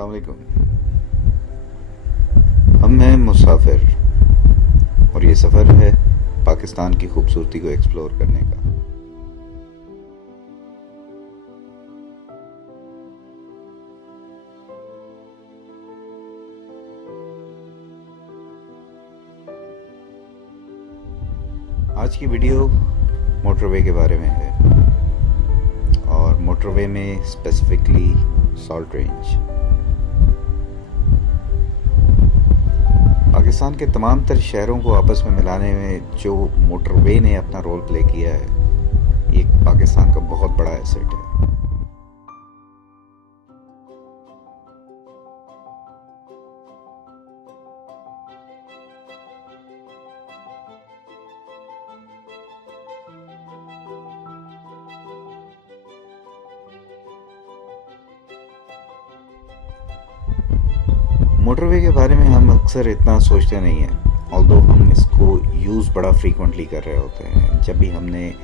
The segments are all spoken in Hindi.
अस्सलाम वालेकुम। हम हैं मुसाफिर और ये सफ़र है पाकिस्तान की खूबसूरती को एक्सप्लोर करने का। आज की वीडियो मोटरवे के बारे में है और मोटरवे में स्पेसिफिकली सॉल्ट रेंज। पाकिस्तान के तमाम तर शहरों को आपस में मिलाने में जो मोटरवे ने अपना रोल प्ले किया है, ये पाकिस्तान का बहुत बड़ा एसेट है। मोटरवे के बारे में हम अक्सर इतना सोचते नहीं हैं, ऑल्दो हम इसको यूज़ बड़ा फ्रीक्वेंटली कर रहे होते हैं। जब भी हमने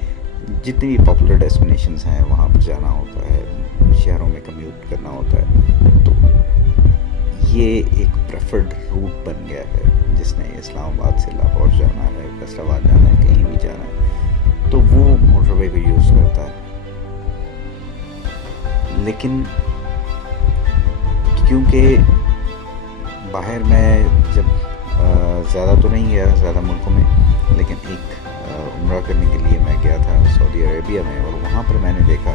जितनी भी पॉपुलर डेस्टिनेशंस हैं वहाँ पर जाना होता है, शहरों में कम्यूट करना होता है, तो ये एक प्रेफर्ड रूट बन गया है। जिसने इस्लामाबाद से लाहौर जाना है, फैसलाबाद जाना है, कहीं भी जाना है, तो वो मोटरवे को यूज़ करता है। लेकिन क्योंकि बाहर मैं जब ज़्यादा तो नहीं गया ज़्यादा मुल्कों में, लेकिन एक उम्रा करने के लिए मैं गया था सऊदी अरेबिया में, और वहाँ पर मैंने देखा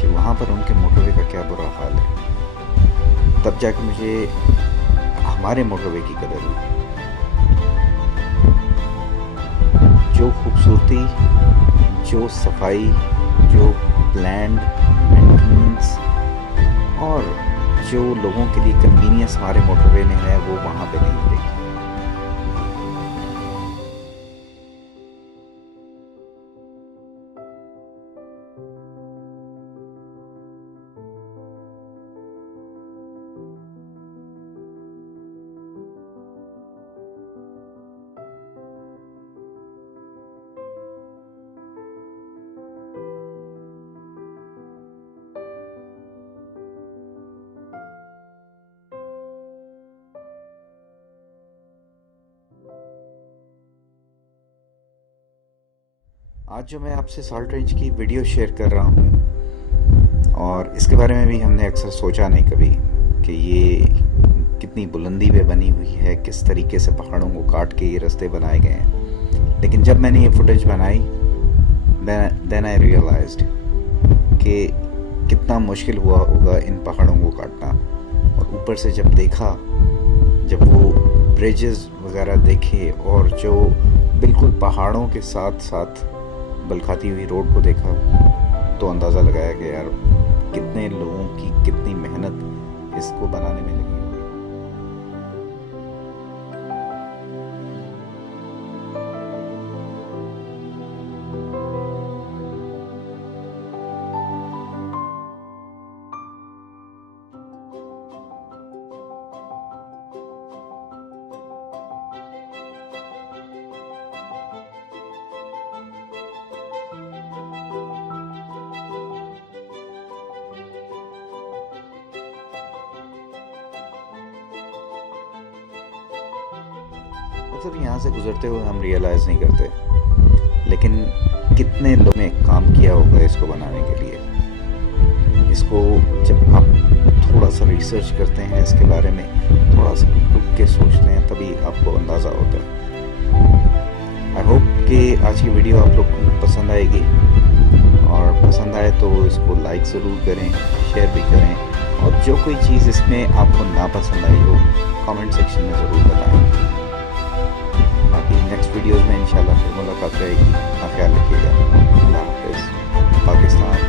कि वहाँ पर उनके मोटरवे का क्या बुरा हाल है। तब जाकर मुझे हमारे मोटरवे की कदर हुई। जो खूबसूरती, जो सफाई, जो प्लान्ड मेंटेनेंस और जो लोगों के लिए कन्वीनियंस हमारे मोटरवे में है, वो वहाँ पे नहीं मिलेगी। आज जो मैं आपसे सॉल्ट रेंज की वीडियो शेयर कर रहा हूँ, और इसके बारे में भी हमने अक्सर सोचा नहीं कभी कि ये कितनी बुलंदी पे बनी हुई है, किस तरीके से पहाड़ों को काट के ये रास्ते बनाए गए हैं। लेकिन जब मैंने ये फुटेज बनाई, देन आई रियलाइज्ड कि कितना मुश्किल हुआ होगा इन पहाड़ों को काटना। और ऊपर से जब देखा, जब वो ब्रिजेस वगैरह देखे और जो बिल्कुल पहाड़ों के साथ साथ बलखाती हुई रोड को देखा, तो अंदाज़ा लगाया कि यार कितने लोगों की कितनी मेहनत इसको बनाने में लगी। अक्सर यहाँ से गुजरते हुए हम रियलाइज़ नहीं करते, लेकिन कितने लोगों ने काम किया होगा इसको बनाने के लिए। इसको जब आप थोड़ा सा रिसर्च करते हैं इसके बारे में, थोड़ा सा रुक के सोचते हैं, तभी आपको अंदाज़ा होता है। आई होप कि आज की वीडियो आप लोग को पसंद आएगी, और पसंद आए तो इसको लाइक ज़रूर करें, शेयर भी करें, और जो कोई चीज़ इसमें आपको ना पसंद आई हो कमेंट सेक्शन में ज़रूर बताएं। नेक्स्ट वीडियोज़ में इंशाल्लाह फिर मुलाकात रहेगी। अपना ख्याल रखिएगा। अल्लाह हाफ़िज़। पाकिस्तान।